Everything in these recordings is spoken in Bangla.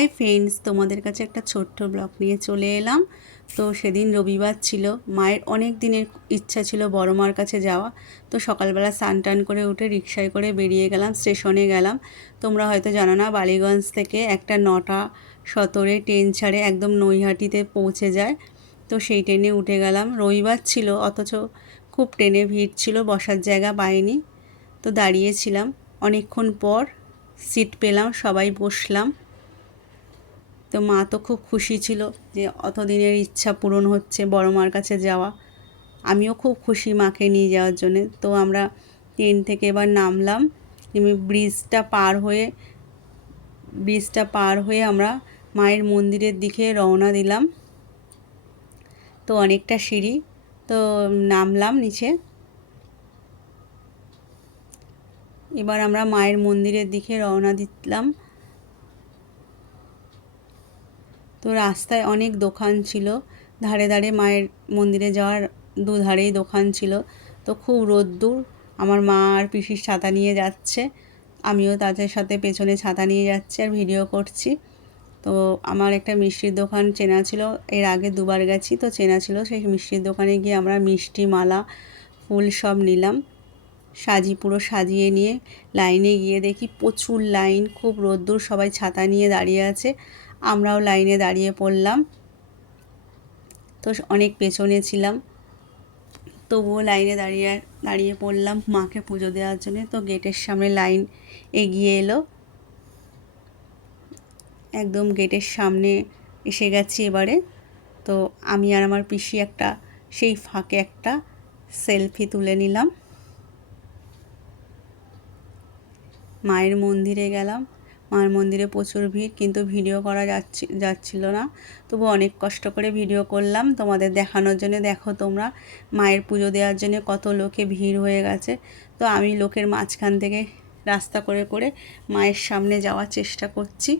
হাই ফ্রেন্ডস, তোমাদের কাছে একটা ছোট্ট ব্লগ নিয়ে চলে এলাম। তো সেদিন রবিবার ছিল, মায়ের অনেক দিনের ইচ্ছা ছিল বড় মার কাছে যাওয়া। তো সকালবেলা স্নান টান করে উঠে রিক্সায় করে বেরিয়ে গেলাম, স্টেশনে গেলাম। তোমরা হয়তো জানো না, বালিগঞ্জ থেকে একটা নটা সতরে ট্রেন ছাড়ে একদম নৈহাটিতে পৌঁছে যায়। তো সেই ট্রেনে উঠে গেলাম। রবিবার ছিল, অথচ খুব ট্রেনে ভিড় ছিল, বসার জায়গা পাইনি। তো দাঁড়িয়েছিলাম। অনেকক্ষণ পর সিট পেলাম, সবাই বসলাম। তো মা তো খুব খুশি ছিল যে অত দিনের ইচ্ছা পূরণ হচ্ছে বড় মার কাছে যাওয়া। আমিও খুব খুশি মাকে নিয়ে যাওয়ার জন্যে। তো আমরা ট্রেন থেকে এবার নামলাম। এমনি ব্রিজটা পার হয়ে, ব্রিজটা পার হয়ে আমরা মায়ের মন্দিরের দিকে রওনা দিলাম। তো অনেকটা সিঁড়ি, তো নামলাম নিচে। এবার আমরা মায়ের মন্দিরের দিকে রওনা দিলাম। তো রাস্তায় অনেক দোকান ছিল। ধারে ধারে মায়ের মন্দিরে যাওয়ার দুধারেই দোকান ছিল। তো খুব রোদ্দুর। আমার মা আর পিসির ছাতা নিয়ে যাচ্ছে। আমিও তাদের সাথে পেছনে ছাতা নিয়ে যাচ্ছি আর ভিডিও করছি। তো আমার একটা মিষ্টির দোকান চেনা ছিল। এর আগে দুবার গেছি। তো চেনা ছিল সেই মিষ্টির দোকানে গিয়ে আমরা মিষ্টি মালা ফুল সব নিলাম। সাজি, পুরো সাজিয়ে নিয়ে লাইনে গিয়ে দেখি প্রচুর লাইন, খুব রোদ্দুর, সবাই ছাতা নিয়ে দাঁড়িয়ে আছে। আমরাও লাইনে দাঁড়িয়ে পড়লাম। তো অনেক পেছনে ছিলাম। তবুও লাইনে দাঁড়িয়ে দাঁড়িয়ে পড়লাম মাকে পুজো দেওয়ার জন্য। তো গেটের সামনে লাইন এগিয়ে এলো। একদম গেটের সামনে এসে গেছি এবারে। তো আমি আর আমার পিসি একটা, সেই ফাঁকে একটা সেলফি তুলে নিলাম। মায়ের মন্দিরে গেলাম। মায়ের মন্দিরে প্রচুর ভিড়, কিন্তু ভিডিও করা যাচ্ছি, যাচ্ছিল না। তবু অনেক কষ্ট করে ভিডিও করলাম। তোমাদের দেখানোর জন্য দেখো তোমরা, মায়ের পুজো দেওয়ার জন্য কত লোকে ভিড় হয়ে গেছে। তো আমি লোকের মাঝখান থেকে রাস্তা করে করে মায়ের সামনে যাওয়ার চেষ্টা করছি।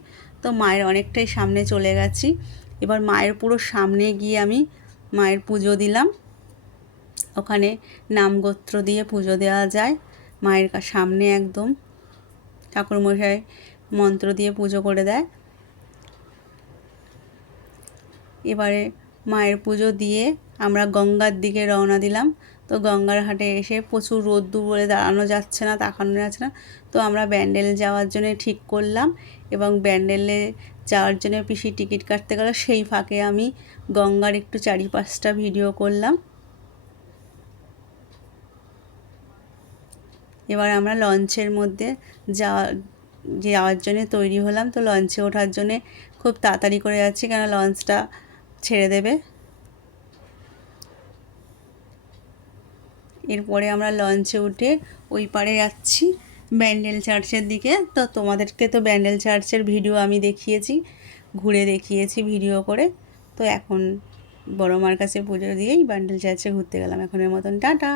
তো মায়ের অনেকটাই সামনে চলে গেছি। এবার মায়ের পুরো সামনে গিয়ে আমি মায়ের পুজো দিলাম। ওখানে নামগোত্র দিয়ে পুজো দেওয়া যায়, মায়ের সামনে একদম। ঠাকুরমশাই মন্ত্র দিয়ে পুজো করে দেয়। এবারে মায়ের পুজো দিয়ে আমরা গঙ্গার দিকে রওনা দিলাম। তো গঙ্গার ঘাটে এসে প্রচুর রোদ্দুর বলে দাঁড়ানো যাচ্ছে না, তাকানো যাচ্ছে না। তো আমরা ব্যান্ডেল যাওয়ার জন্য ঠিক করলাম এবং ব্যান্ডেলে যাওয়ার জন্য পিসি টিকিট কাটতে গেল। সেই ফাঁকে আমি গঙ্গার একটু চারিপাশটা ভিডিও করলাম। এবার আমরা লঞ্চের মধ্যে যাওয়া, যাওয়ার জন্যে তৈরি হলাম। তো লঞ্চে ওঠার জন্যে খুব তাড়াতাড়ি করে যাচ্ছি কেন লঞ্চটা ছেড়ে দেবে। এরপরে আমরা লঞ্চে উঠে ওই পারে যাচ্ছি ব্যান্ডেল চার্চের দিকে। তো তোমাদেরকে তো ব্যান্ডেল চার্চের ভিডিও আমি দেখিয়েছি, ঘুরে দেখিয়েছি ভিডিও করে। তো এখন বড় মার কাছে পুজো দিয়েই ব্যান্ডেল চার্চে ঘুরতে গেলাম। এখনের মতন টাটা।